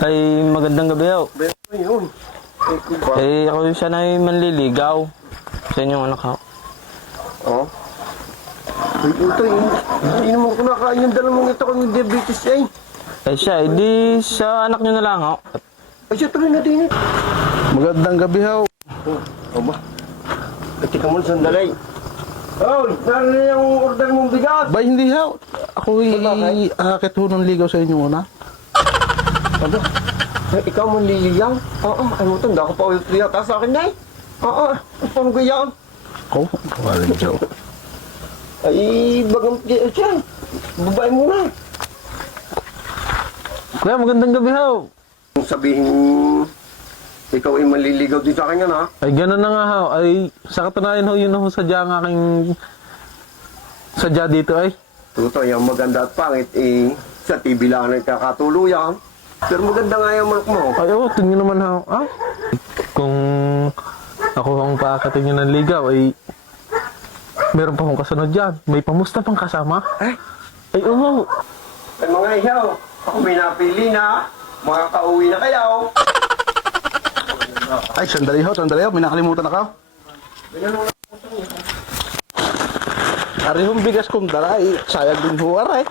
Ay, magandang gabi ho. Yun. Ako siya na yung manliligaw sa inyong anak ho. Oh. Ito, hindi naman ko nakain yung dalawang ito kung diabetes eh. Ay siya, di sa anak nyo na lang ho. Ay, siya tuloy na din eh. Magandang gabi ho. Aba. Ay, tika mo, sandali. Oh, naroon na yung order mong bigas. Ba, hindi ho. Ako aakit ho ng ligaw sa inyo muna. Aba. Ay, ikaw man liligaw? Oo, ay mo ito, hindi ako pa ulit yata sa akin na eh. Oo, paano kaya? Ako, walang Joe. Ay, bagang siya. Babae muna. Kuya, magandang gabi ho. Kung sabihin, ikaw ay manliligaw din sa akin yan ha? Ay, gano'n na nga ho. Ay, sa katunayan ho, yun ho sadya ang aking sadya dito ay. Tuto, yung maganda at pangit eh, sa TV lang nagkakatuluyan. Pero maganda nga yung manok mo. Ay, oo, tingin naman ho. Ah? Kung ako ang paakatin nyo ng ligaw, ay meron pa akong kasunod dyan. May pamusta pang kasama. Eh? Ay, oo. Ay mga ihaw, ako may napili na. Makakauwi na kayo. Ay, sandali ho. May nakalimutan ako. Ari hong bigas kong dala, sayang din ho, aray.